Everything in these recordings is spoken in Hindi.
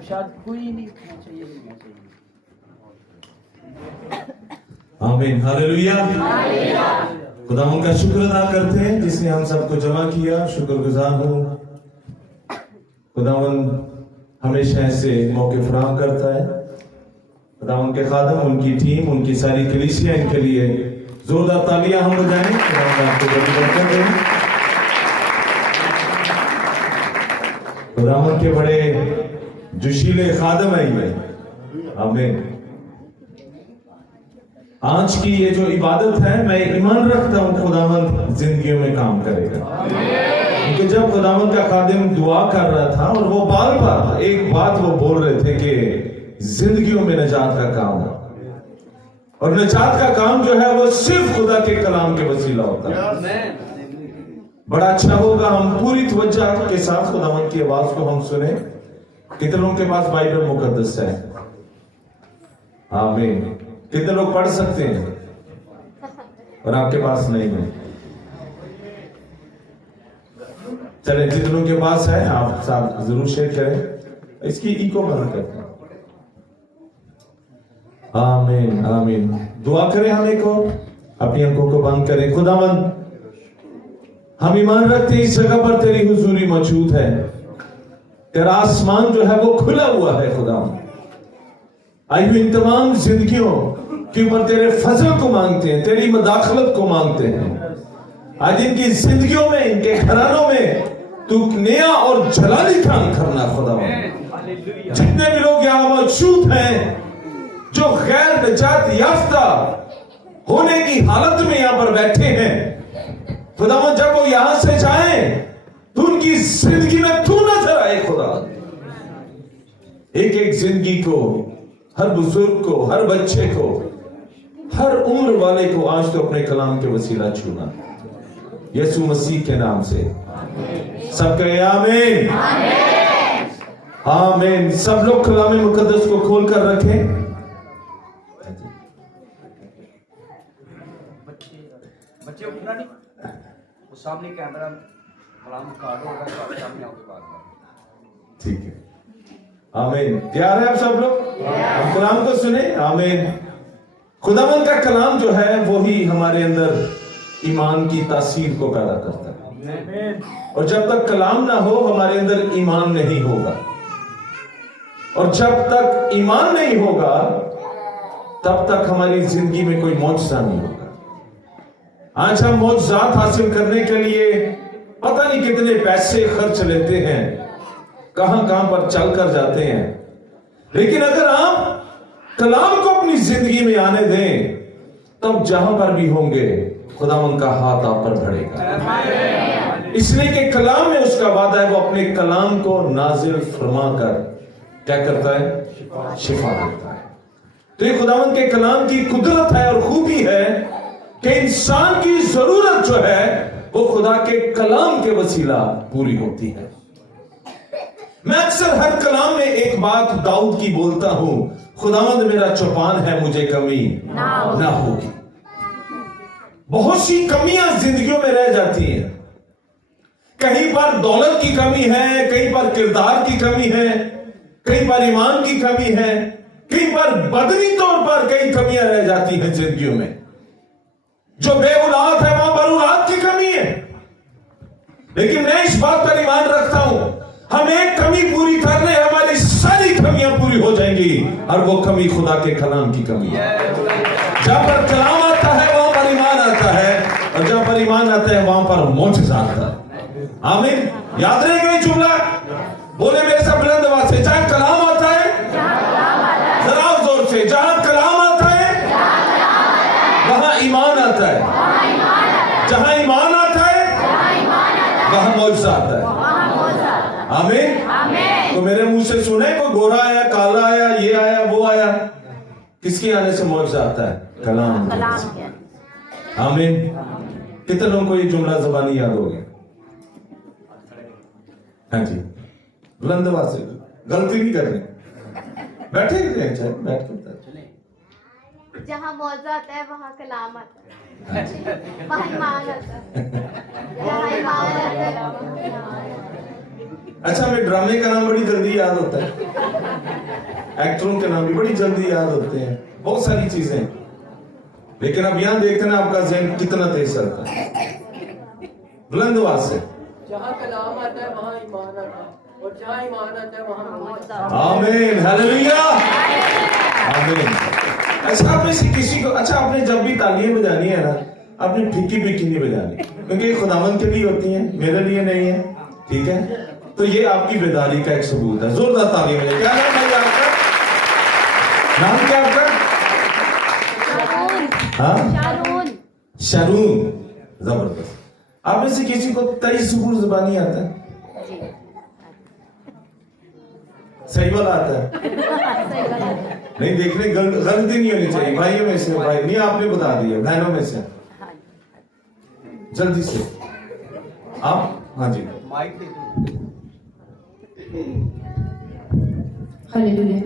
शायद कोई नहीं चाहिए। आमीन, हालेलुया। खुदा उनका शुक्र अदा करते हैं जिसने हम सबको जमा किया। शुक्रगुजार हूँ। खुदावन हमेशा ऐसे मौके फराहम करता है। खुदा उनके खादम, उनकी टीम, उनकी सारी कलीसिया, इनके लिए जोरदार तालियां हम बजाएं। खुदा आपको बड़ी बरकत दें। खुदावन के बड़े जोशीले खादम है ये। आमीन। आज की ये जो इबादत है, मैं ईमान रखता हूँ खुदावंद जिंदगियों में काम करेगा। क्योंकि जब खुदावंद का खादिम दुआ कर रहा था और वो बार बार एक बात वो बोल रहे थे कि जिंदगियों में निजात का काम है, और निजात का काम जो है वो सिर्फ खुदा के कलाम के वसीला होता है। बड़ा अच्छा होगा हम पूरी तवज्जो के साथ खुदावंद की आवाज को हम सुने। कितनों के पास बाइबल मुकद्दस है? आमीन। कितने लोग पढ़ सकते हैं और आपके पास नहीं है? चले, जितनों के पास है आप साथ जरूर शेयर करें। इसकी इको बंद करते हैं। आमीन, आमीन। दुआ करें हम एक और, अपनी आंखों को बंद करें। खुदावंद, हम ईमान रखते हैं इस जगह पर तेरी हुजूरी मौजूद है। तेरा आसमान जो है वो खुला हुआ है। खुदावंद, आई हुई इन तमाम जिंदगियों के ऊपर तेरे फजल को मांगते हैं, तेरी मदाखलत को मांगते हैं। आज इनकी जिंदगियों में, इनके घरानों में तू नया और जलाली काम करना खुदावंद। जितने भी लोग यहाँ मौजूद हैं जो गैर निजात याफ्ता होने की हालत में यहाँ पर बैठे हैं, खुदावंद जब वो यहां से जाएं तो उनकी जिंदगी में तू नजर आए। खुदावंद एक एक जिंदगी को, हर बुजुर्ग को, हर बच्चे को, हर उम्र वाले को आज तो अपने कलाम के वसीला छूना, यीशु मसीह के नाम से। सब कहे आमीन, आमीन। सब लोग कलाम मुकद्दस को खोल कर रखें। बच्चे उठना नहीं, वो सामने कैमरा कलाम कार्ड होगा, सामने आओगे बात। ठीक है, आमीन। तैयार है आप सब लोग? हम कलाम को सुने। आमीन। खुदावंद का कलाम जो है वही हमारे अंदर ईमान की तासीर को पैदा करता है, और जब तक कलाम ना हो हमारे अंदर ईमान नहीं होगा, और जब तक ईमान नहीं होगा तब तक हमारी जिंदगी में कोई मौजज़ा नहीं होगा। आज हम मौजज़ात हासिल करने के लिए पता नहीं कितने पैसे खर्च लेते हैं, कहां कहां पर चल कर जाते हैं, लेकिन अगर आप कलाम को अपनी जिंदगी में आने दें तब जहां पर भी होंगे खुदावंद का हाथ आप पर बढ़ेगा। इसलिए कि कलाम में उसका वादा है, वो अपने कलाम को नाजिल फरमा कर क्या करता है? शिफा देता है। तो ये खुदावंद के कलाम की कुदरत है और खूबी है कि इंसान की जरूरत जो है वो खुदा के कलाम के वसीला पूरी होती है। मैं अक्सर हर कलाम में एक बात दाऊद की बोलता हूं, खुदावंद मेरा चौपान है, मुझे कमी ना होगी। बहुत सी कमियां जिंदगियों में रह जाती हैं। कहीं पर दौलत की कमी है, कहीं पर किरदार की कमी है, कहीं पर ईमान की कमी है, कहीं पर बदनी तौर पर कई कमियां रह जाती हैं जिंदगियों में। जो बेऔलाद है वहां पर औलाद की कमी है। लेकिन मैं इस बात पर ईमान रखता हूं, हम एक कमी पूरी कर ले, हमारी सारी कमियां पूरी हो जाएंगी, और वो कमी खुदा के कलाम की कमी है। जहां पर कलाम आता है वहां पर ईमान आता है, और जहां पर ईमान आता है वहां पर मौजज़ा आता है। आमीन। याद रहेगा ये जुमला? बोले मेरे साथ बुलंद आवाज से, जहां कलाम आता है, जरा जोर से, जहां कलाम आता है वहां ईमान आता है, जहां ईमान आता है वहां मौजज़ा आता है। आमीन। तो मेरे मुंह से सुने, कोई गोरा आया, काला आया, ये आया, वो आया, किसके आने से मौजज़ा आता है? कलाम। आमीन। कितने लोगों को ये जुमला ज़बानी याद हो गया? हाँ जी, बुलंद आवाज से, गलती नहीं करनी, बैठे ही चाहे बैठ के। जहाँ मौजज़ा आता है वहाँ कलाम आता है, वहाँ ईमान आता है, जहाँ ईमान आता है। अच्छा, हमें ड्रामे का नाम बड़ी जल्दी याद होता है, एक्टरों के नाम भी बड़ी जल्दी याद होते हैं, बहुत सारी चीजें, लेकिन अब यहां देखना आपका ज़हन कितना तेज चलता है। बुलंद आवाज से, जहाँ कलाम आता है वहाँ ईमान आता है, और जहाँ ईमान आता है वहाँ मौत आता है। आमीन, हालेलुया, आमीन। अच्छा, आप में से किसी को, अच्छा आपने जब भी तालियां बजानी है ना, आपने फीकी फीकी नहीं बजानी, क्योंकि खुदावंद के लिए होती हैं, मेरे लिए नहीं है, ठीक है? तो ये आपकी बेदारी का एक सबूत है। जोरदार तालियां बजाइए। क्या नाम है आपका? नाम क्या आपका? हाँ, शारून। जबरदस्त। आप में से किसी को 23 सुबूर जुबानी आता है? सही वाला आता है? नहीं, देखने गलती नहीं होनी चाहिए। भाइयों में से, भाई नहीं, आपने बता दिया, बहनों में से जल्दी से आप। हाँ जी, माइक दे दो। हालेलुया।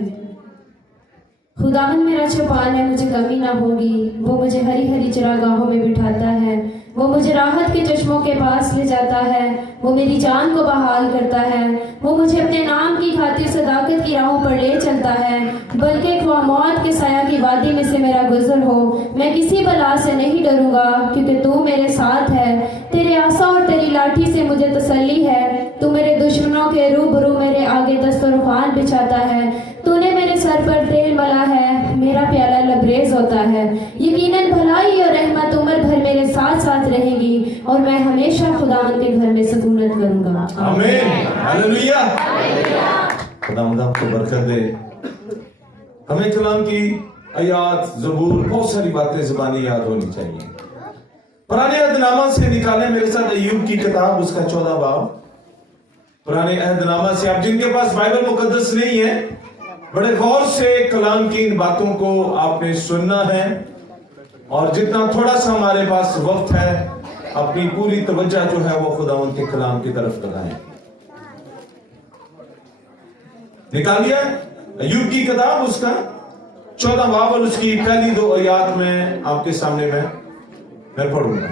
खुदावन मेरा चौपाल है, मुझे कमी ना होगी। वो मुझे हरी हरी चरागाहों में बिठाता है, वो मुझे राहत के चश्मों के पास ले जाता है, वो मेरी जान को बहाल करता है, वो मुझे अपने नाम की खातिर सदाकत की राहों पर ले चलता है। बल्कि वह मौत के साया की वादी में से मेरा गुजर हो, मैं किसी बला से नहीं डरूंगा, क्योंकि तू मेरे साथ है। तेरे आसा और तेरी लाठी से मुझे तसल्ली है। तू मेरे दुश्मनों के रूबरू मेरे आगे दस्तरखान बिछाता है। तूने मेरे सर पर तेल मला है, मेरा प्याला लबरेज होता है। यकीनन भलाई और रहमत उम्र भर मेरे साथ साथ रहेगी, और मैं हमेशा खुदावंद के घर में सुकूनत करूंगा। आमीन, हालेलुया। खुदावंद आपको बरकत दे। हमें कलाम की आयात, ज़बूर, बहुत सारी बातें ज़बानी याद होनी चाहिए। पुराने अहदनामा से निकालें मेरे साथ अय्यूब की किताब, उसका 14 बाब। पुराने अहदनामा से, आप जिनके पास बाइबल मुकद्दस नहीं है, बड़े गौर से कलाम की इन बातों को आपने सुनना है, और जितना थोड़ा सा हमारे पास वक्त है, अपनी पूरी तवज्जो जो है वो खुदावंद के कलाम की तरफ लगाएं। निकालिए अय्यूब की किताब, उसका 14 बाब और उसकी पहली 2 आयत में आपके सामने मैं पढ़ूंगा।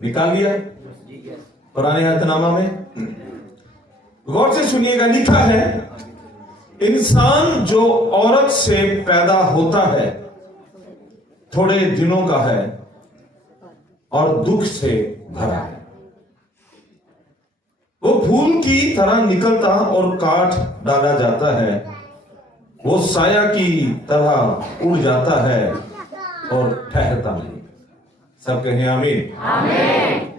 निकाल लिया पुराने अहदनामा में? गौर से सुनिएगा, लिखा है, इंसान जो औरत से पैदा होता है थोड़े दिनों का है और दुख से भरा है। वो फूल की तरह निकलता और काट डाला जाता है, वो साया की तरह उड़ जाता है और ठहरता नहीं। सब कहें आमीन। आमीन।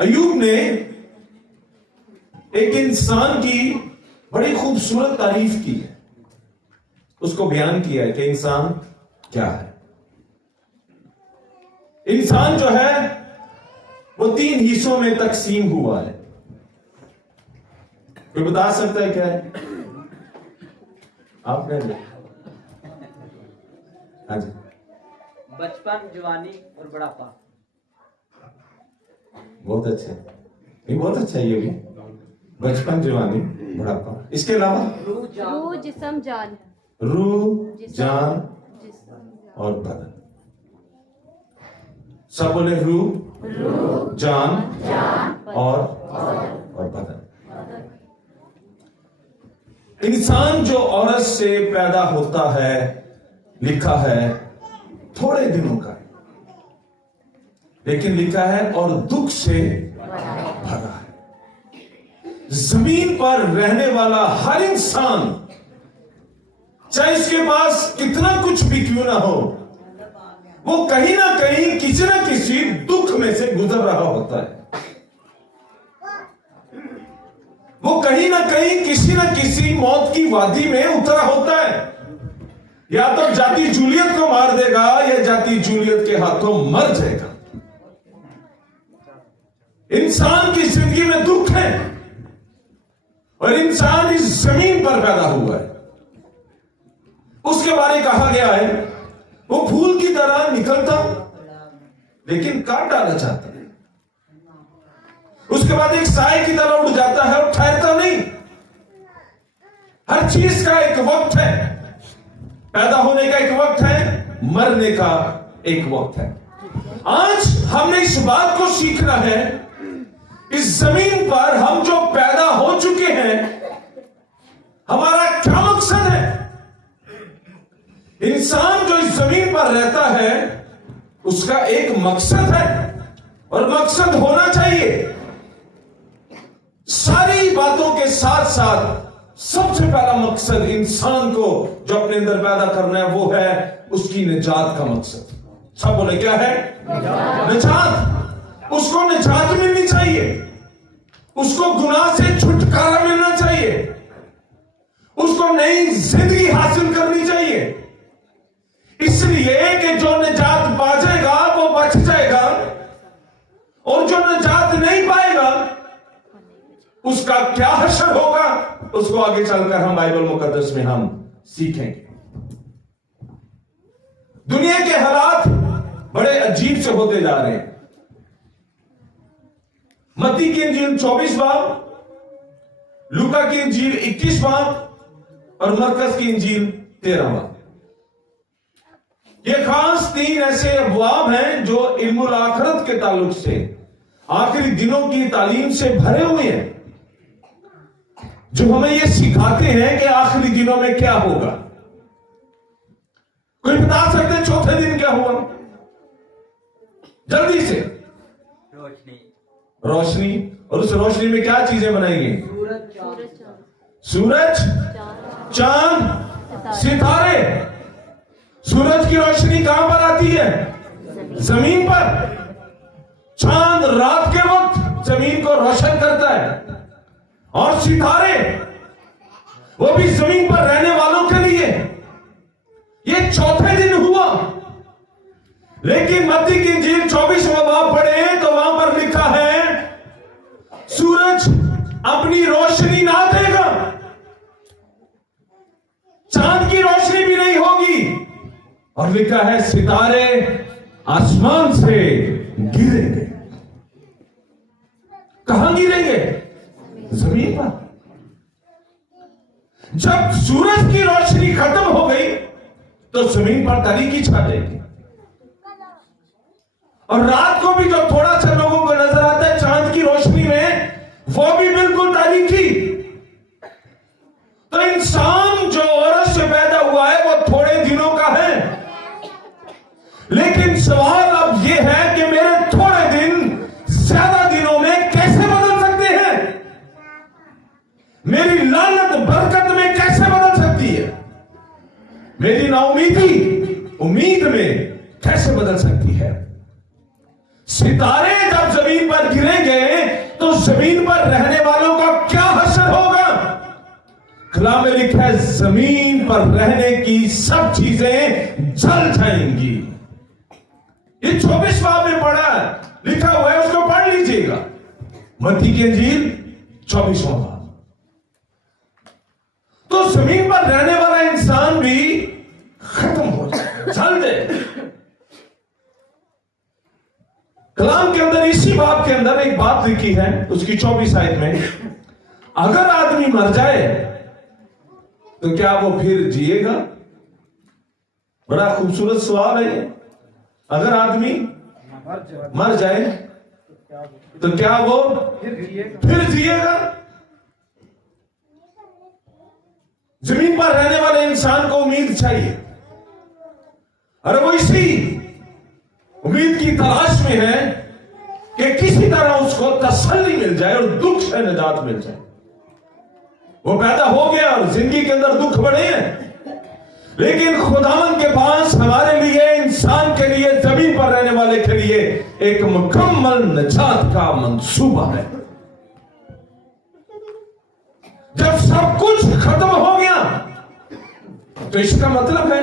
अय्यूब ने एक इंसान की बड़ी खूबसूरत तारीफ की है, उसको बयान किया है कि इंसान क्या है। इंसान जो है वो 3 हिस्सों में तकसीम हुआ है। कोई बता सकता है क्या है? आपने? हाँ जी। बचपन, जवानी और बुढ़ापा। बहुत अच्छा, ये बहुत अच्छा है। ये भी बचपन, जवानी, बुढ़ापा। इसके अलावा रूह, जिस्म, जान। रूह, जान और बदन। सब बोले, रूह, जान और बदन। इंसान जो औरत से पैदा होता है, लिखा है थोड़े दिनों का, लेकिन लिखा है और दुख से भरा है। जमीन पर रहने वाला हर इंसान, चाहे इसके पास कितना कुछ भी क्यों ना हो, वो कहीं ना कहीं किसी ना किसी दुख में से गुजर रहा होता है। वो कहीं ना कहीं किसी ना किसी मौत की वादी में उतरा होता है। या तो जाति जूलियत को मार देगा, या जाति जूलियत के हाथों मर जाएगा। इंसान की जिंदगी में दुख है, और इंसान इस जमीन पर पैदा हुआ है। उसके बारे कहा गया है, वो फूल की तरह निकलता लेकिन काट डाला जाता है। उसके बाद एक साए की तरह उड़ जाता है और ठहरता नहीं। हर चीज का एक वक्त है। पैदा होने का एक वक्त है, मरने का एक वक्त है। आज हमने इस बात को सीखना है, इस जमीन पर हम जो पैदा हो चुके हैं, हमारा क्या मकसद है। इंसान जो इस जमीन पर रहता है उसका एक मकसद है और मकसद होना चाहिए। सारी बातों के साथ साथ सबसे पहला मकसद इंसान को जो अपने अंदर पैदा करना है वो है उसकी निजात का मकसद। सब बोले क्या है? निजात। उसको निजात मिलनी चाहिए, उसको गुनाह से छुटकारा मिलना चाहिए, उसको नई जिंदगी हासिल करनी चाहिए। इसलिए कि जो निजात पा जाएगा वो बच जाएगा और जो निजात नहीं पाएगा उसका क्या हश्र होगा, उसको आगे चलकर हम बाइबल मुकद्दस में हम सीखेंगे। दुनिया के हालात बड़े अजीब से होते जा रहे हैं। मत्ती की इंजील 24 बाब, लूका की इंजील 21 बाब और मरकस की इंजील 13 बाब। ये खास 3 ऐसे अबवाब हैं जो इल्मुल आखिरत के ताल्लुक से आखिरी दिनों की तालीम से भरे हुए हैं, जो हमें ये सिखाते हैं कि आखिरी दिनों में क्या होगा। कोई बता सकते हैं चौथे दिन क्या हुआ? जल्दी से। रोशनी। और उस रोशनी में क्या चीजें बनाई गई? सूरज, चांद, सितारे। सूरज की रोशनी कहां पर आती है? जमीन पर। चांद रात के वक्त जमीन को रोशन करता है और सितारे वो भी जमीन पर रहने वालों के लिए। ये चौथे दिन हुआ। लेकिन मत्ती की इंजील 24वां बाब पढ़े तो वहां पर लिखा है सूरज अपनी रोशनी ना देगा, चांद की रोशनी भी नहीं होगी, और लिखा है सितारे आसमान से गिरेंगे। कहां गिरेंगे? जमीन पर। जब सूरज की रोशनी खत्म हो गई तो जमीन पर तारीकी छा जाएगी, और रात को भी जो थोड़ा सा लोगों को नजर आता है चांद की रोशनी में, वो भी बिल्कुल तारीकी। तो इंसान जो औरत से पैदा हुआ है वो थोड़े दिनों का है, लेकिन सवाल अब यह है कि मेरे थोड़े दिन ज्यादा दिनों में कैसे बदल सकते हैं? मेरी लानत बरकत में कैसे बदल सकती है? मेरी नाउमीदी उम्मीद में कैसे बदल सकती है? सितारे जब जमीन पर गिरेंगे तो जमीन पर रहने वालों का क्या हश्र होगा? कलाम में लिखा है जमीन पर रहने की सब चीजें जल जाएंगी। ये 24 बाब में पढ़ा लिखा हुआ है, उसको पढ़ लीजिएगा। मत्ती की इंजील 24वां बाब। तो जमीन पर रहने वाला इंसान भी खत्म हो जाए, जल जाए। कलाम के अंदर इसी बाब के अंदर एक बात लिखी है उसकी 24 आयत में, अगर आदमी मर जाए तो क्या वो फिर जिएगा? बड़ा खूबसूरत सवाल है ये। अगर आदमी मर जाए तो क्या वो फिर जिएगा? जमीन पर रहने वाले इंसान को उम्मीद चाहिए, अरे वो इसी उम्मीद की तलाश में है कि किसी तरह उसको तसल्ली मिल जाए और दुख से निजात मिल जाए। वो पैदा हो गया और जिंदगी के अंदर दुख बढ़े हैं, लेकिन खुदावंद के पास हमारे लिए, इंसान के लिए, जमीन पर रहने वाले के लिए एक मुकम्मल निजात का मंसूबा है। जब सब कुछ खत्म हो गया तो इसका मतलब है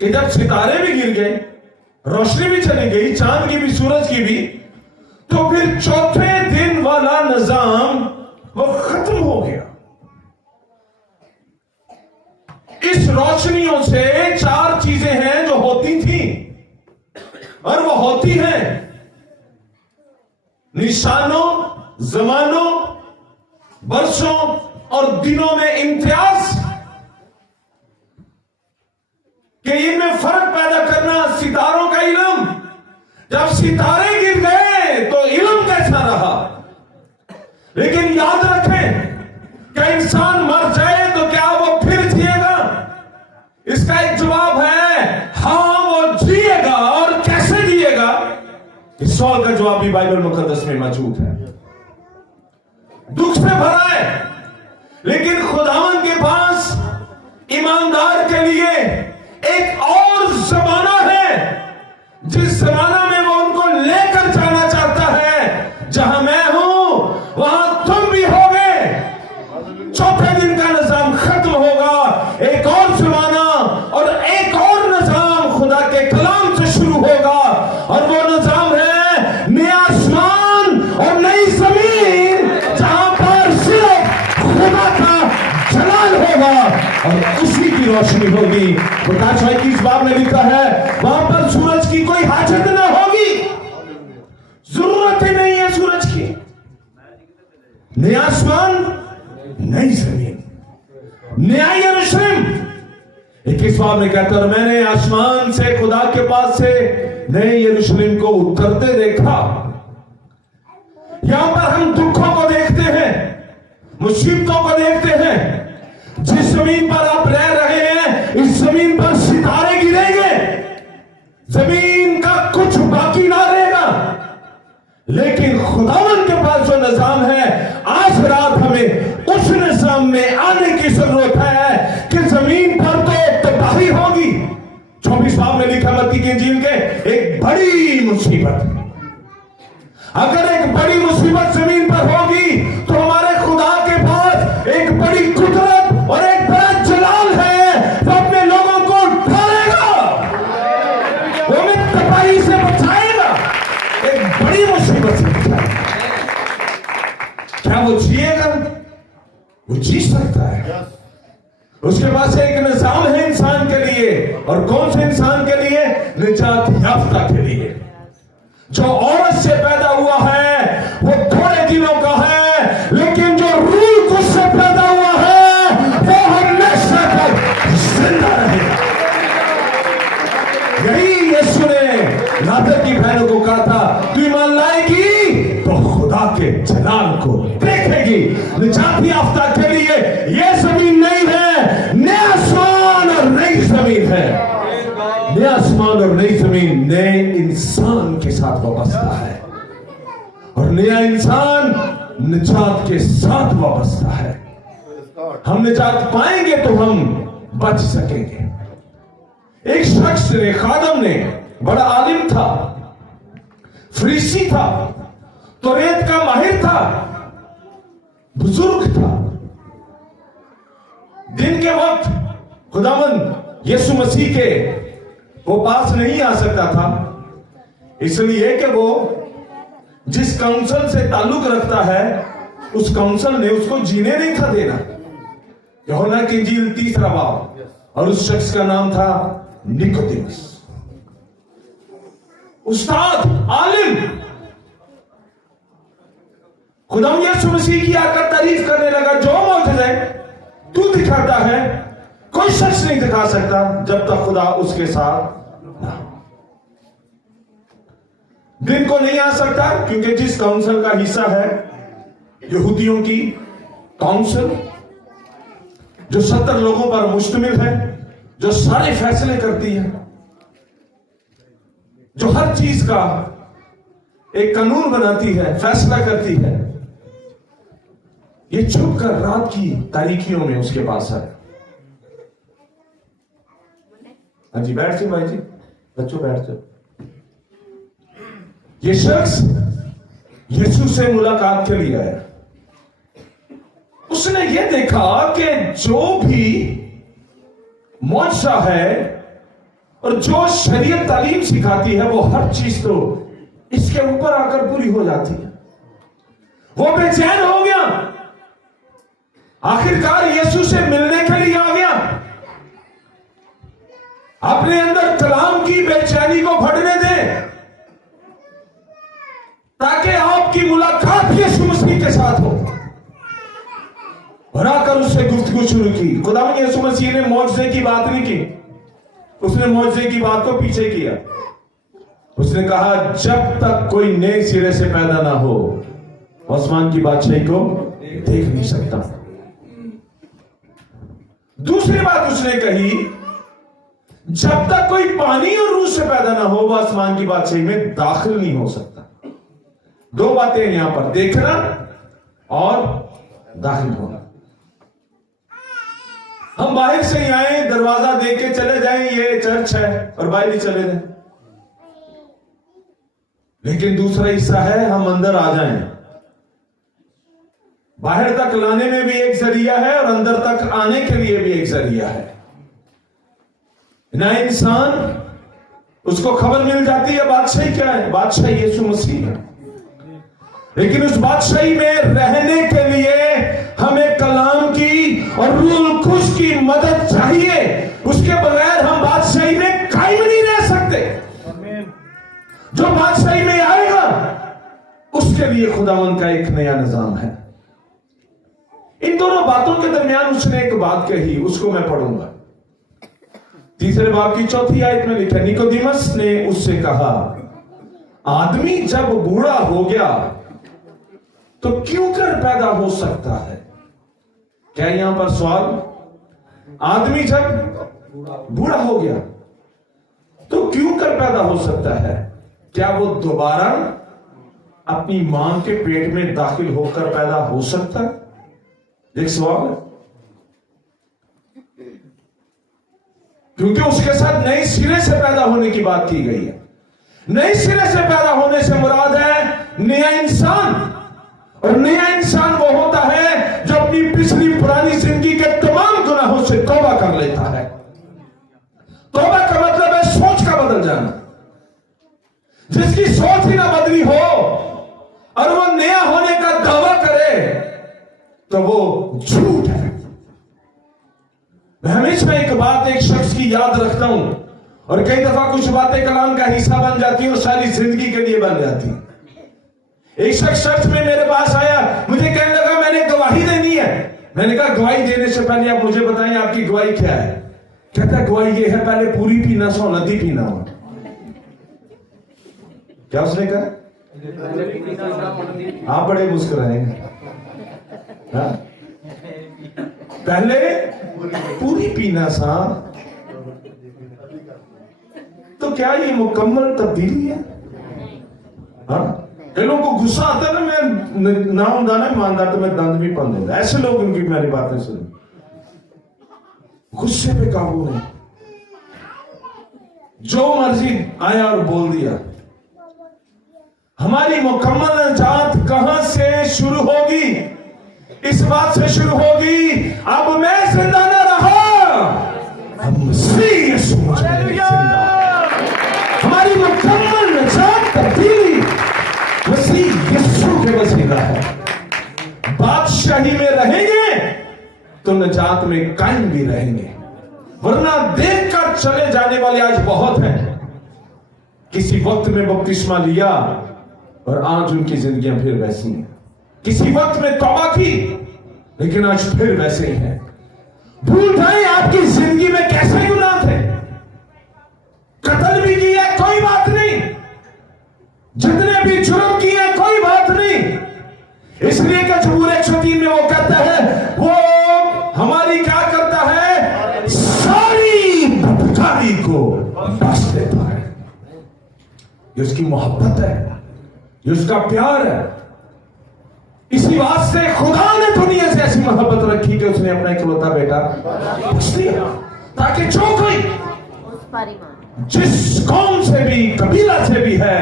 कि जब सितारे भी गिर गए, रोशनी भी चली गई, चांद की भी, सूरज की भी, तो फिर चौथे दिन वाला निजाम वो खत्म हो गया। इस रोशनियों से 4 चीजें हैं जो होती थी और वो होती हैं। निशानों, जमानों, वर्षों और दिनों में इम्तियाज, कि इनमें फर्क पैदा करना सितारों का इल्म, जब सितारे गिर गए तो इल्म कैसा रहा। लेकिन याद रखें कि इंसान मर जाए तो क्या वो फिर जिएगा? इसका एक जवाब है, हाँ वो जिएगा। और कैसे जिएगा, इस सवाल का जवाब भी बाइबल मुकद्दस में मौजूद है। दुख से भरा है, लेकिन खुदावन के पास ईमानदार के लिए एक और जमाना है, जिस जमाना में वो उनको लेकर जाना चाहता है। जहां मैं हूं वहां तुम भी होगे। चौथे दिन का निजाम खत्म होगा, एक और जमाना और एक और निजाम खुदा के कलाम से शुरू होगा। और वो निजाम है नया आसमान और नई जमीन, जहां पर सिर्फ खुदा का जलाल होगा और उसी की रोशनी होगी। प्रकाश 21 बाब में लिखा है, वहां पर सूरज की कोई हाजत न होगी, जरूरत ही नहीं है सूरज की। नया आसमान, नई जमीन, नया यरूशलेम। 21 बाब में कहता है, मैंने आसमान से, खुदा के पास से नए यरूशलेम को उतरते देखा। यहां पर हम दुखों को देखते हैं, मुसीबतों को देखते हैं। जिस जमीन पर आप रह रहे हैं, इस जमीन पर सितारे गिरेंगे, जमीन का कुछ बाकी ना रहेगा। लेकिन खुदावन के पास जो निजाम है, आज रात हमें उस निजाम में आने की जरूरत है कि जमीन पर तो तबाही होगी। 24 बाब में लिखा मत्ती की इंजील के, एक बड़ी मुसीबत। अगर एक बड़ी मुसीबत जमीन पर होगी तो हमारे खुदा के पास एक बड़ी कुदरत और एक बड़ा जलाल है। वो अपने लोगों को उठाएगा, वो हमें तबाही से बचाएगा, एक बड़ी मुसीबत से बचाएगा। क्या वो जिएगा? वो जी सकता है। उसके पास एक निजाम है इंसान के लिए। और कौन से इंसान के लिए? निजात याफ्ता के लिए। जो औरत से पैदा हुआ है वो थोड़े दिनों का है, लेकिन जो रूह कुछ से पैदा हुआ है वो हमेशा तक जिंदा रहेगा। यही यीशु ने नादर की बहनों को कहा था, तू ईमान लाएगी तो खुदा के जलाल को देखेगी। निजात याफ्ता के लिए ये जमीन नहीं है, नया आसमान और नई जमीन है। नया आसमान और नई जमीन नए इंसान के साथ वाबस्ता है, और नया इंसान निजात के साथ वाबस्ता है। हम निजात पाएंगे तो हम बच सकेंगे। एक शख्स ने, खादम ने, बड़ा आलिम था, फरीसी था, तौरात का माहिर था, बुजुर्ग था। दिन के वक्त खुदावंद यीशु मसीह के वो पास नहीं आ सकता था, इसलिए कि वो जिस काउंसिल से ताल्लुक रखता है उस काउंसिल ने उसको जीने नहीं था देना। यूहन्ना की इंजील 3 बाब, और उस शख्स का नाम था निकोदेमुस। उस्ताद, आलिम, खुदा यीशु मसीह की आकर तारीफ करने लगा, जो मौजूद है तू दिखाता है, कोई शख्स नहीं दिखा सकता जब तक खुदा उसके साथ ना। दिन को नहीं आ सकता क्योंकि जिस काउंसिल का हिस्सा है यहूदियों की काउंसिल, जो 70 लोगों पर मुश्तमिल है, जो सारे फैसले करती है, जो हर चीज का एक कानून बनाती है, फैसला करती है, ये छुप कर रात की तारीखियों में उसके पास है। हाँ जी, बैठ जाओ भाई जी, बच्चों बैठ जाओ। ये शख्स यीशु से मुलाकात के लिए आया। उसने ये देखा कि जो भी मौजज़ा है और जो शरीयत तालीम सिखाती है वो हर चीज तो इसके ऊपर आकर पूरी हो जाती है। वो बेचैन हो गया, आखिरकार यीशु से मिलने के लिए आ गया। अपने अंदर कलाम की बेचैनी को बढ़ने दें ताकि आपकी मुलाकात यीशु मसीह के साथ हो। और आकर उससे गुफ्तगू शुरू की। खुदा यीशु मसीह ने मौजज़े की बात नहीं की, उसने मौजज़े की बात को पीछे किया। उसने कहा जब तक कोई नए सिरे से पैदा ना हो आसमान की बादशाही को देख नहीं सकता। दूसरी बात उसने कही जब तक कोई पानी और रूह से पैदा ना हो वह आसमान की बादशाही में दाखिल नहीं हो सकता। दो बातें यहां पर, देखना और दाखिल होना। हम बाहर से ही आए, दरवाजा देख के चले जाएं ये चर्च है और बाहर ही चले जाएं, लेकिन दूसरा हिस्सा है हम अंदर आ जाएं। बाहर तक लाने में भी एक जरिया है और अंदर तक आने के लिए भी एक जरिया है। ना इंसान उसको खबर मिल जाती है बादशाही क्या है, बादशाही यीशु मसीह है। लेकिन उस बादशाही में रहने के लिए हमें कलाम की और रूह कुश की मदद चाहिए। उसके बगैर हम बादशाही में कायम नहीं रह सकते। जो बादशाही में आएगा उसके लिए खुदावंद का एक नया निजाम है। इन दोनों बातों के दरमियान उसने एक बात कही, उसको मैं पढ़ूंगा। तीसरे बाब की 4 आयत में लिखा, निकोदेमस ने उससे कहा आदमी जब बूढ़ा हो गया तो क्यों कर पैदा हो सकता है? क्या यहां पर सवाल, आदमी जब बूढ़ा हो गया तो क्यों कर पैदा हो सकता है? क्या वो दोबारा अपनी मां के पेट में दाखिल होकर पैदा हो सकता है? एक सवाल है, क्योंकि उसके साथ नए सिरे से पैदा होने की बात की गई है। नए सिरे से पैदा होने से मुराद है नया इंसान, और नया इंसान वो होता है जो अपनी पिछली पुरानी जिंदगी के तमाम गुनाहों से तौबा कर लेता है। तौबा का मतलब है सोच का बदल जाना। जिसकी सोच ही ना बदली हो और वो नया होने का दावा करे तो वो झूठ है। मैं हमेशा एक बात एक शख्स की याद रखता हूं, और कई दफा कुछ बातें कलाम का हिस्सा बन जाती है और सारी जिंदगी के लिए बन जाती है। एक शख्स चर्च में मेरे पास आया, मुझे कहने लगा मैंने गवाही देनी है। मैंने कहा गवाही देने से पहले आप मुझे बताएं आपकी गवाही क्या है? कहता गवाही ये है पहले पूरी पीना सो नदी पीना हो। क्या उसने कहा? आप बड़े मुस्कुराएंगे। हाँ? पहले पूरी पीना सा, तो क्या ये मुकम्मल तब्दीली है? हाँ? लोगों को गुस्सा आता है ना, मैं नाम दाना ईमानदार तो मैं दंड भी पन दूंगा। ऐसे लोग उनकी मेरी बातें सुन, गुस्से पे काबू नहीं, जो मर्जी आया और बोल दिया। हमारी मुकम्मल निजात कहां से शुरू होगी? इस बात से शुरू होगी अब मैं जिंदा न रहा, मसीह यीशु हमारी मुकम्मल निजात तब्दीली मसीह यीशु के वसीला है। बादशाही में रहेंगे तो निजात में कायम भी रहेंगे, वरना देखकर चले जाने वाले आज बहुत हैं। किसी वक्त में बपतिस्मा लिया और आज उनकी जिंदगियां फिर वैसी हैं। किसी वक्त में तौबा की लेकिन आज फिर वैसे ही हैं। भूल जाए आपकी जिंदगी में कैसे गुनाह थे। कत्ल भी किया कोई बात नहीं, जितने भी जुर्म किए कोई बात नहीं, इसलिए कि जबूर 103 में वो कहता है, वो हमारी क्या करता है, सारी बदकारी को बख्श देता है। ये उसकी मोहब्बत है, ये उसका प्यार है। इसी वास्ते खुदा ने दुनिया से ऐसी मोहब्बत रखी कि उसने अपना इकलौता बेटा बख्श दिया, ताकि जो कोई जिस कौम से भी, कबीला से भी है,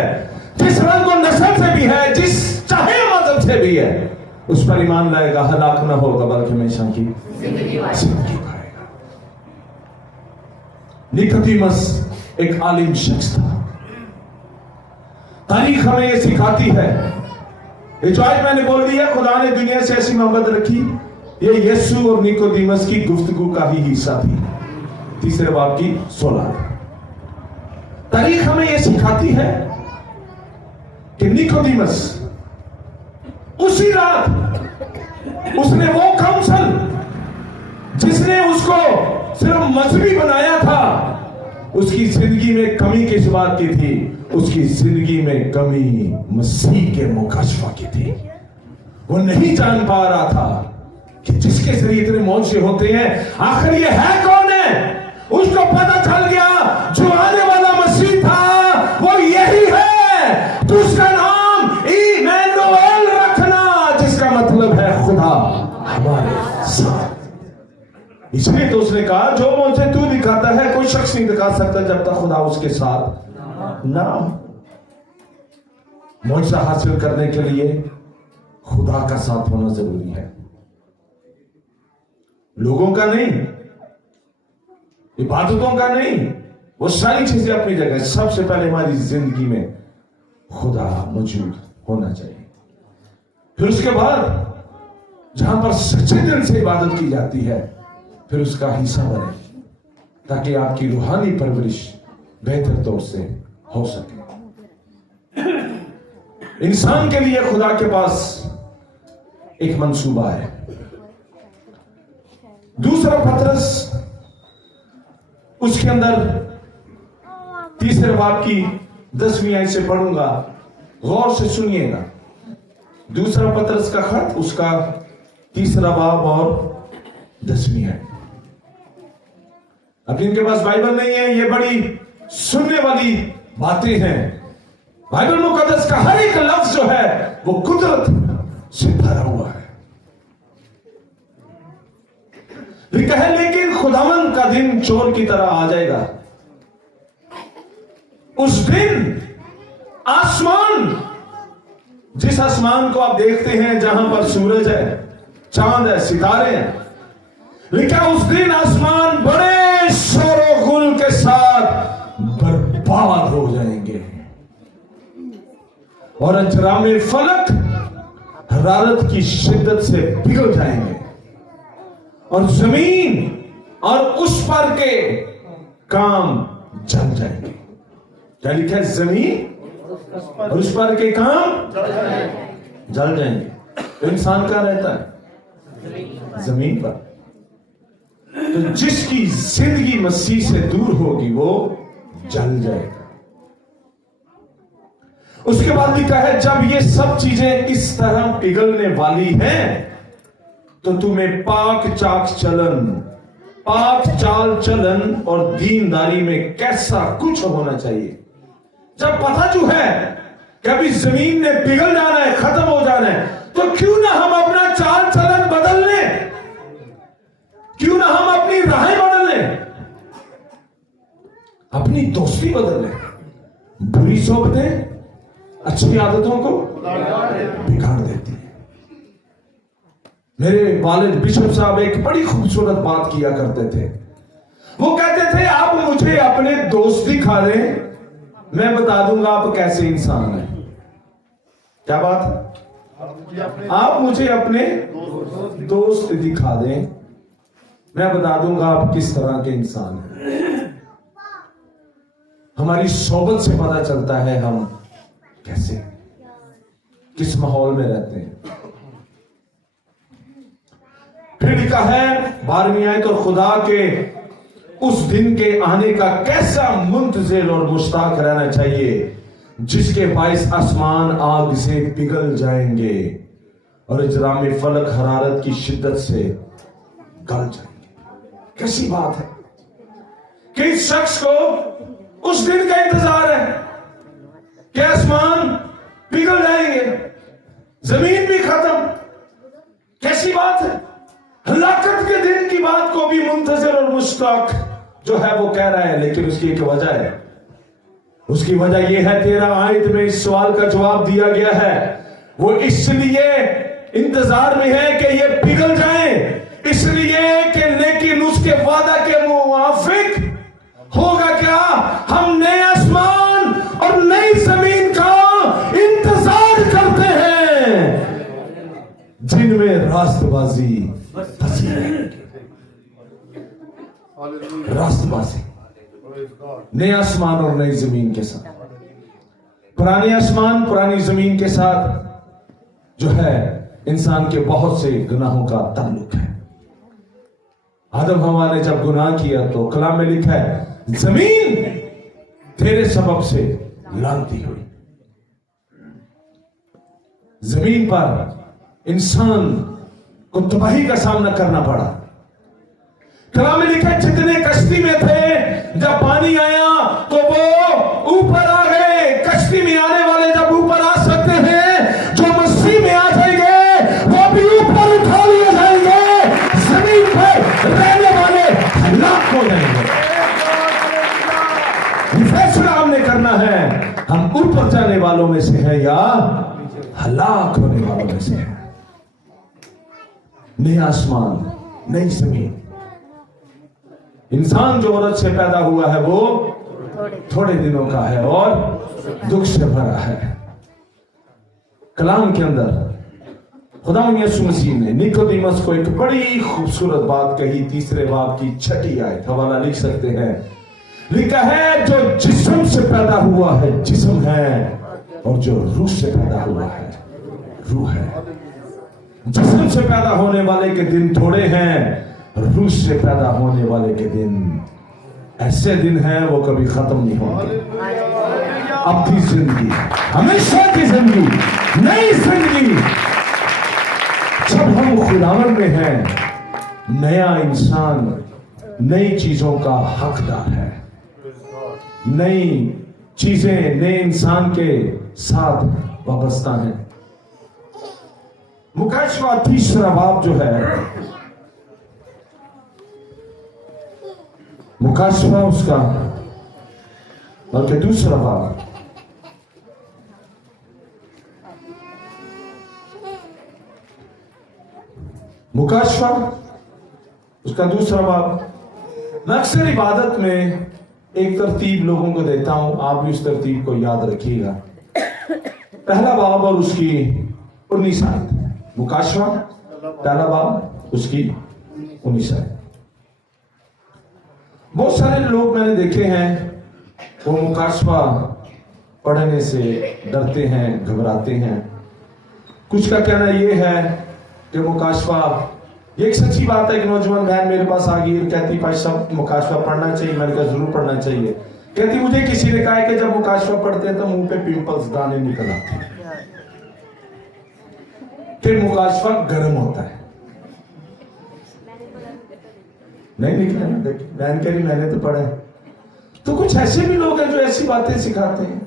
जिस रंग और नस्ल से भी है, जिस चाहे मजहब से भी है, उस पर ईमान लाएगा, हलाक न होगा बल्कि हमेशा की जिंदगी पाएगा। निकोदेमस एक आलिम शख्स था। तारीख हमें यह सिखाती है, ये जो आज मैंने बोल दिया खुदा ने दुनिया से ऐसी मोहब्बत रखी, ये यीशु और निकोदेमस की गुफ्तगू का ही हिस्सा थी। तीसरे बाब की 16। तारीख हमें यह सिखाती है कि निकोदेमस उसी रात उसने वो काउंसिल जिसने उसको सिर्फ मजहबी बनाया था, उसकी जिंदगी में कमी किस बात की थी? उसकी जिंदगी में कमी मसीह के मुकशफा की थी। वो नहीं जान पा रहा था कि जिसके जरिए इतने मौजे होते हैं, आखिर ये है कौन है। उसको पता चल गया जो आने वाला मसीह था वो यही है। तो उसका नाम इमैनुएल रखना, जिसका मतलब है खुदा हमारे साथ। इसलिए तो उसने कहा जो मुझे तू दिखाता है कोई शख्स नहीं दिखा सकता जब तक खुदा उसके साथ ना हो। मुआजिज़ा हासिल करने के लिए खुदा का साथ होना जरूरी है, लोगों का नहीं, इबादतों का नहीं। वो सारी चीजें अपनी जगह। सबसे पहले हमारी जिंदगी में खुदा मौजूद होना चाहिए। फिर उसके बाद जहां पर सच्चे दिल से इबादत की जाती है, फिर उसका हिस्सा बने, ताकि आपकी रूहानी परवरिश बेहतर तौर से हो सके। इंसान के लिए खुदा के पास एक मंसूबा है। दूसरा पतरस उसके अंदर 3 बाब की 10वीं आयत से पढ़ूंगा, गौर से सुनिएगा। दूसरा पतरस का खत, उसका 3 बाब और 10वीं आयत। अब जिनके पास बाइबल नहीं है, ये बड़ी सुनने वाली बातें हैं। बाइबल मुकद्दस का हर एक लफ्ज जो है वो कुदरत से भरा हुआ है। लिखा है, लेकिन खुदावंद का दिन चोर की तरह आ जाएगा। उस दिन आसमान, जिस आसमान को आप देखते हैं जहां पर सूरज है, चांद है, सितारे हैं, लिखा उस दिन आसमान बड़े शोर-ओ-गुल के साथ बर्बाद हो जाएंगे और अजरामे फलक हरारत की शिद्दत से पिघल जाएंगे और जमीन और उस पर के काम जल जाएंगे। क्या लिखा है? जमीन और उस पर के काम जल जाएंगे। तो इंसान कहां रहता है? जमीन पर। तो जिसकी जिंदगी मसीह से दूर होगी वो जल जाएगा। उसके बाद लिखा है, जब ये सब चीजें इस तरह पिघलने वाली हैं तो तुम्हें पाक चाल चलन और दीनदारी में कैसा कुछ होना चाहिए। जब पता जो है कि अभी जमीन ने पिघल जाना है, खत्म हो जाना है, तो क्यों ना हम अपना चाल चलन बदल लें, क्यों ना हम अपनी राहें बदल लें, अपनी दोस्ती बदल लें। बुरी सोबतें अच्छी आदतों को बिगाड़ देती है। मेरे वालिद बिशप साहब एक बड़ी खूबसूरत बात किया करते थे। वो कहते थे, आप मुझे अपने दोस्त दिखा दें, मैं बता दूंगा आप कैसे इंसान हैं। क्या बात? आप मुझे अपने दोस्त दिखा दें, मैं बता दूंगा आप किस तरह के इंसान हैं। हमारी सोबत से पता चलता है हम कैसे, किस माहौल में रहते हैं। फिर लिखा है 12वीं आयत, और खुदा के उस दिन के आने का कैसा मुंतजिर और मुश्ताक रहना चाहिए, जिसके बाइस आसमान आग से पिघल जाएंगे और इजराम फलक हरारत की शिद्दत से गल जाएंगे। कैसी बात है कि इस शख्स को उस दिन का इंतजार है कि आसमान पिघल जाएंगे, जमीन भी खत्म। कैसी बात है। हलाकत के दिन की बात को भी मुंतजिर और मुश्ताक जो है वो कह रहा है, लेकिन उसकी एक वजह है। उसकी वजह यह है, 13 आयत में इस सवाल का जवाब दिया गया है। वो इसलिए इंतजार में है कि ये पिघल जाए, इसलिए कि लेकिन उसके वादा के मुवाफिक होगा क्या? हम नए आसमान और नई जमीन का इंतजार करते हैं, जिनमें रास्तबाजी फंसी रहेगी। रास्तबाजी, नए आसमान और नई जमीन के साथ। पुराने आसमान पुरानी जमीन के साथ जो है इंसान के बहुत से गुनाहों का ताल्लुक है। आदम हवा ने जब गुनाह किया तो कलाम में लिखा है, जमीन तेरे सबब से लानती हुई। जमीन पर इंसान को तबाही का सामना करना पड़ा। कलाम में लिखा, जितने कश्ती में थे जब पानी आया तो वो ऊपर आ गए। कश्ती में आने वाले जब ऊपर आ सकते हैं, जो मसीह में आ जाएंगे वो भी ऊपर उठा लिए जाएंगे। जमीन पर रहने वाले हलाक हो जाएंगे। फैसला हमने करना है, हम ऊपर जाने वालों में से हैं या हलाक होने वालों में से हैं। नया आसमान, नई जमीन। इंसान जो औरत से पैदा हुआ है वो थोड़े दिनों का है और दुख से भरा है। कलाम के अंदर खुदा यीशु मसीह ने निकोदेमस को एक बड़ी खूबसूरत बात कही। 3 बाब की 6 आयत, हवाला लिख सकते हैं। लिखा है, जो जिस्म से पैदा हुआ है जिस्म है, और जो रूह से पैदा हुआ है रूह है। जिस्म से पैदा होने वाले के दिन थोड़े हैं, रूह से पैदा होने वाले के दिन ऐसे दिन हैं वो कभी खत्म नहीं होंगे। अब की जिंदगी, हमेशा की जिंदगी, नई जिंदगी। जब हम खुदावन में हैं, नया इंसान नई चीजों का हकदार है। नई चीजें नए इंसान के साथ वाबस्ता है। मुकाशवा 3 बाब जो है, मुकाशवा उसका बल्कि 2 बाब, मुकाशवा उसका 2 बाब। मैं अक्सर इबादत में एक तरतीब लोगों को देता हूं, आप भी उस तरतीब को याद रखिएगा। पहला बाब और उसकी 19 आयत। मुकाशवा पहला बाब उसकी 19 आयत। बहुत सारे लोग मैंने देखे हैं वो मुकाशवा पढ़ने से डरते हैं, घबराते हैं। कुछ का कहना यह है कि मुकाशवा, ये एक सच्ची बात है कि नौजवान बहन मेरे पास आ गई, कहती भाई साहब मुकाशवा पढ़ना चाहिए। मैंने कहा जरूर पढ़ना चाहिए। कहती मुझे किसी ने कहा है कि जब मुकाशवा पढ़ते हैं तो मुंह पे पिंपल्स, दाने निकल आते हैं। फिर मुकाशवा गर्म होता है। नहीं निकला ना, देखिए बहन कह रही मैंने तो पढ़ा है। तो कुछ ऐसे भी लोग हैं जो ऐसी बातें सिखाते हैं।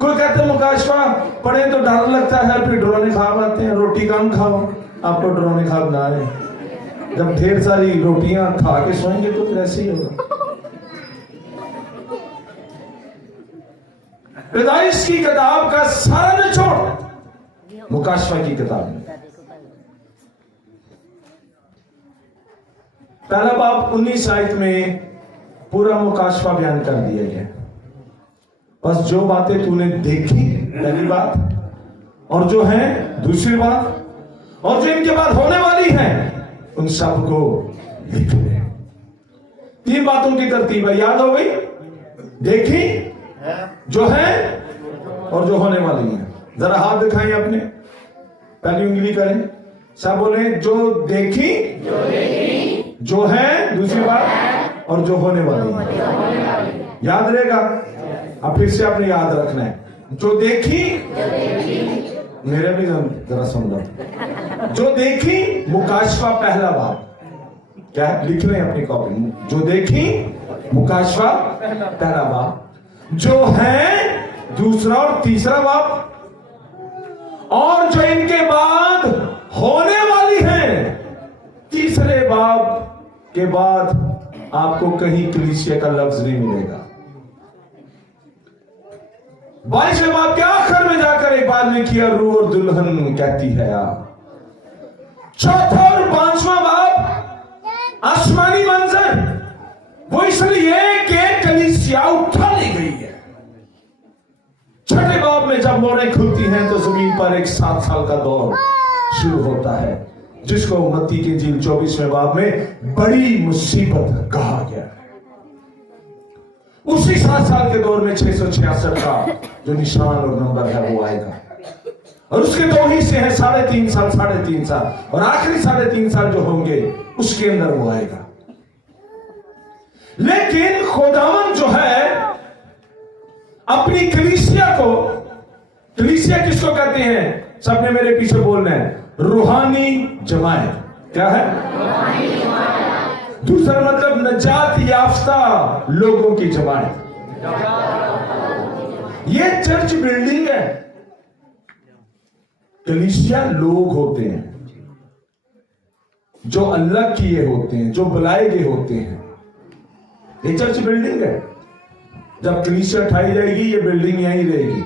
कोई कहते हैं मुकाशवा पढ़े तो डर लगता है, फिर डरावने ख्वाब आते हैं। रोटी कम खाओ, आपको डरावने ख्वाब ना आए। जब ढेर सारी रोटियां खा के सोएंगे तो फिर ऐसे ही होगा। पैदाइश की किताब का सारा निचोड़ मुकाशवा की किताब में। पहला बाब 19 आयत में पूरा मुकाशवा बयान कर दिया गया। बस जो बातें तूने देखी पहली बात, और जो है दूसरी बात, और जो इनके बाद होने वाली है, उन सब को लिख ले। 3 बातों की तरतीब है, याद हो गई? देखी, जो है और जो होने वाली है। जरा हाथ दिखाएं अपने, पहली उंगली करें, सब बोले जो देखी, जो है दूसरी बात, और जो होने वाली है। याद रहेगा? अब फिर से आपने याद रखना है। जो देखी, मेरे भी जरा समझो। जो देखी, मुकाशवा पहला बाब, क्या लिख रहे हैं अपनी कॉपी? जो देखी, मुकाशवा पहला बाब, जो है दूसरा और तीसरा बाब, और जो इनके बाद होने वाली है। तीसरे बाब के बाद आपको कहीं कलीसिया का लफ्ज नहीं मिलेगा। 22वें बाब के आखिर में जाकर एक बार में किया रूह और दुल्हन कहती है आप। चौथा और 5वां बाब आसमानी मंजर, वो इसलिए कि कलीसिया उठा ली गई है। 6ठे बाब में जब मोहरें खुलती हैं तो जमीन पर एक 7 साल का दौर शुरू होता है, जिसको मत्ती की इंजील 24वें बाब में बड़ी मुसीबत कहा गया है। उसी 7 साल के दौर में 666 का जो निशान और नंबर है वो आएगा, और उसके 2 हिस्से हैं, 3.5 साल, 3.5 साल, और आखिरी 3.5 साल जो होंगे उसके अंदर वो आएगा। लेकिन खुदावन जो है अपनी कलीसिया को, कलीसिया किसको कहते हैं? सबने मेरे पीछे बोलना है, रूहानी जमायत। क्या है? दूसरा मतलब नजात याफ्ता लोगों की जमायत। ये चर्च बिल्डिंग है, कलीसिया लोग होते हैं जो अल्लाह किए होते हैं, जो बुलाए गए होते हैं। ये चर्च बिल्डिंग है। जब कलीसिया उठाई जाएगी ये बिल्डिंग यहीं रहेगी,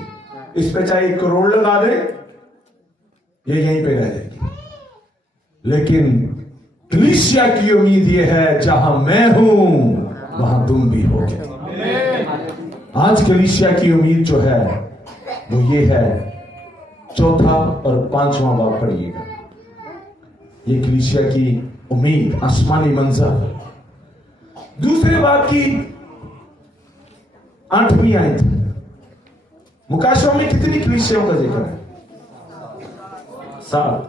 इस पे चाहे 1 करोड़ लगा दे ये यहीं पे रह जाएगी। लेकिन कलीसिया की उम्मीद ये है जहां मैं हूं वहां तुम भी होगे। आज कलीसिया की उम्मीद जो है वो ये है, 4था और 5वां बाब पढ़िएगा। ये कलीसिया की उम्मीद, आसमानी मंजर। दूसरे बाब की 8वीं आयत। मुकाशवा में कितनी कलीसियाओं का जिक्र है? 7।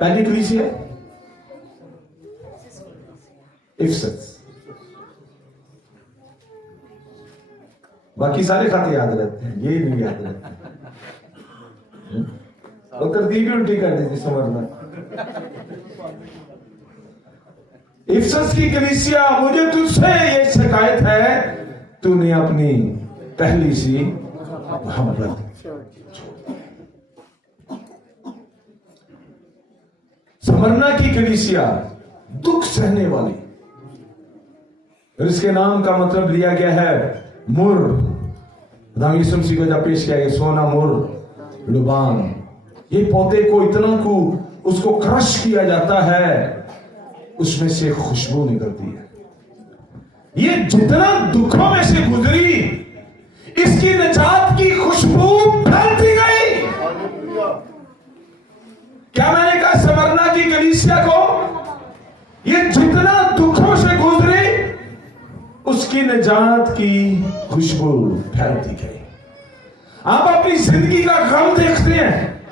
पहली कलीसिया इफिसस। बाकी सारे खाते याद रहते हैं, ये नहीं याद रहते। और तरतीब भी उल्टी कर दी थी समझना। इफिसस की कलीसिया, मुझे तुझसे ये शिकायत है, तूने अपनी पहली सी मोहब्बत। स्मरना की कलीसिया दुख सहने वाली, और इसके नाम का मतलब लिया गया है मुर। खुदावंद यीशु मसीह को जब पेश किया गया, सोना मुर लुबान, ये पौधे को इतना को उसको क्रश किया जाता है, उसमें से खुशबू निकलती है। ये जितना दुखों में से गुजरी, इसकी निजात की खुशबू फैलती गई। क्या मैंने कहा? स्मरना की कलीसिया को ये जितना दुखों से गुजरी, उसकी निजात की खुशबू फैलती गई। आप अपनी जिंदगी का गम देखते हैं,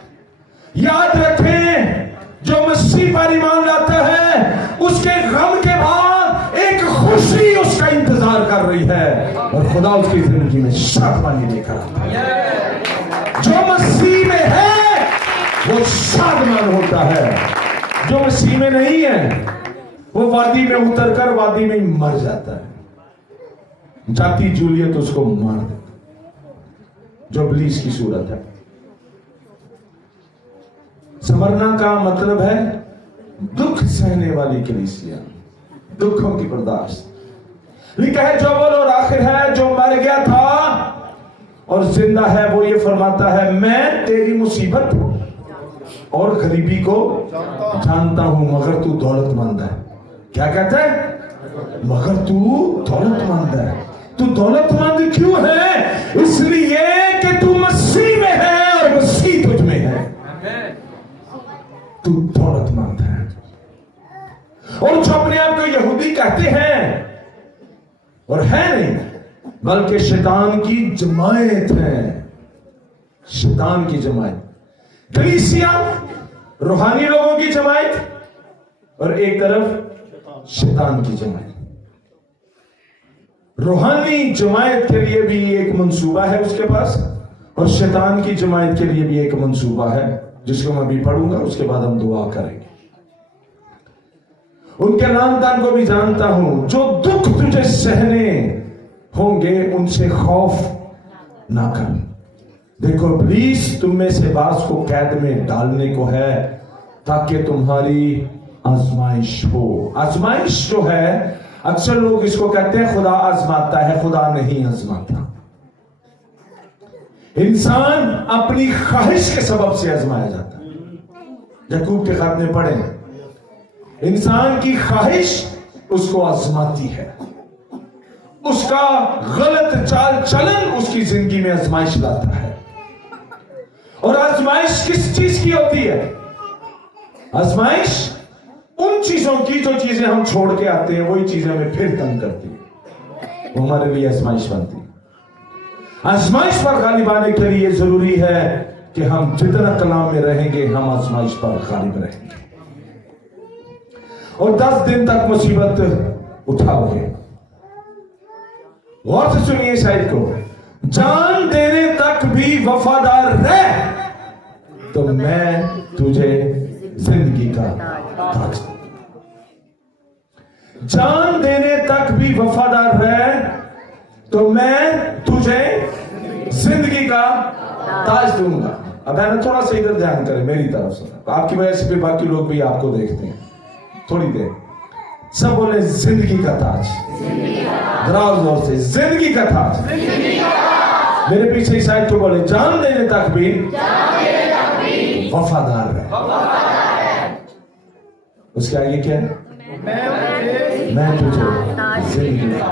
याद रखें जो मसीह पर ईमान लाता है उसके गम के बाद एक खुशी उसका इंतजार कर रही है, और खुदा उसकी जिंदगी में शादमानी लेकर आता है। जो मसीह में है वो शादमान होता है, जो मसीह में नहीं है वो वादी में उतरकर वादी में ही मर जाता है। जाती जूलियत उसको मार देता, जो इब्लीस की सूरत है। स्मरना का मतलब है दुख सहने वाली कलीसिया, दुखों की बर्दाश्त। लिखा है जो अव्वल और आखिर है, जो मर गया था और जिंदा है, वो ये फरमाता है मैं तेरी मुसीबत और गरीबी को जानता हूं, मगर तू दौलतमंद है। क्या कहता है? मगर तू दौलतमंद है। तू दौलतमंद क्यों है? इसलिए कि तू मसीह में है और मसीह तुझ में है। तू दौलतमंद है। और जो अपने आप को यहूदी कहते हैं और है नहीं, बल्कि शैतान की जमायत है, शैतान की जमायत। कलीसिया रूहानी लोगों की जमायत और एक तरफ शैतान की जमायत। रूहानी जमायत के लिए भी एक मंसूबा है उसके पास, और शैतान की जमायत के लिए भी एक मंसूबा है, जिसको मैं भी पढ़ूंगा, उसके बाद हम दुआ करेंगे। उनके नामदान को भी जानता हूं, जो दुख तुझे सहने होंगे उनसे खौफ ना कर। देखो इब्लीस तुम में से बास को कैद में डालने को है, ताकि तुम्हारी आजमाइश हो। आजमाइश जो है, अक्सर लोग इसको कहते हैं खुदा आजमाता है, खुदा नहीं आजमाता। इंसान अपनी ख्वाहिश के सबब से आजमाया जाता है। याकूब के खत में पढ़े, इंसान की ख्वाहिश उसको आजमाती है, उसका गलत चाल चलन उसकी जिंदगी में आजमाइश लाता है। और आजमाइश किस चीज की होती है? आजमाइश उन चीजों की जो चीजें हम छोड़ के आते हैं, वही चीजें हमें फिर तंग करती है, वो हमारे लिए आजमाइश बनती है। आजमाइश पर गालिब आने के लिए जरूरी है कि हम जितना कलाम में रहेंगे, हम आजमाइश पर गालिब रहेंगे। और 10 दिन तक मुसीबत उठाओगे। गौर से सुनिए शायद को, जान देने तक भी वफादार रह तो मैं तुझे जिंदगी का ताज दूंगा। जान देने तक भी वफादार रह तो मैं तुझे जिंदगी का ताज दूंगा। अब मैंने थोड़ा सा इधर ध्यान करें मेरी तरफ से, आपकी वजह से भी बाकी लोग भी आपको देखते हैं। थोड़ी देर सब बोले जिंदगी का ताज, जोर जोर से जिंदगी का ताज। मेरे पीछे साइड को बोले जान देने तक भी वफादार रहे। उसके आगे क्या है? मैं तुझे जिंदगी का,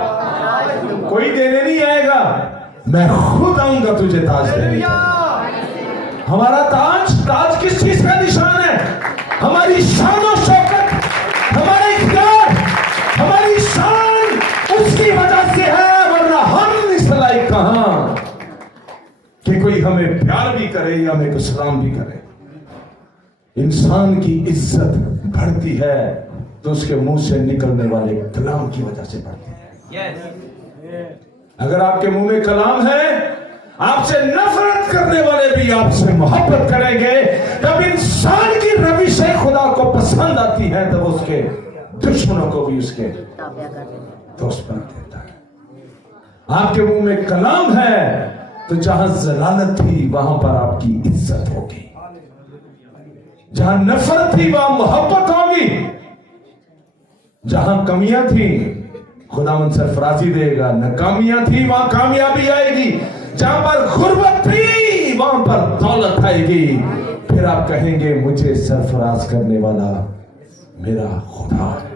कोई देने नहीं आएगा, मैं खुद आऊंगा तुझे ताज देने के। हमारा ताज किस चीज का निशान है? हमारी शान और शौकत, हमारा इख्तियार, हमारी शान उसकी वजह से है, वरना हम इस लायक कहां कि कोई हमें प्यार भी करे या हमें कुछ सलाम भी करे। इंसान की इज्जत बढ़ती है तो उसके मुंह से निकलने वाले कलाम की वजह से बढ़ती है। अगर आपके मुंह में कलाम है, आपसे नफरत करने वाले भी आपसे मोहब्बत करेंगे। जब इंसान की रविश खुदा को पसंद आती है तब उसके दुश्मनों को भी उसके दोस्त बना देता है। आपके मुंह में कलाम है तो जहां जलालत थी वहां पर आपकी इज्जत होगी, जहां नफरत थी वहां मोहब्बत होगी, जहां कमियां थी खुदावंद सरफराजी देगा, नाकामियां थी वहां कामयाबी आएगी, जहां पर गुर्बत थी वहां पर दौलत आएगी। फिर आप कहेंगे मुझे सरफराज करने वाला मेरा खुदा है।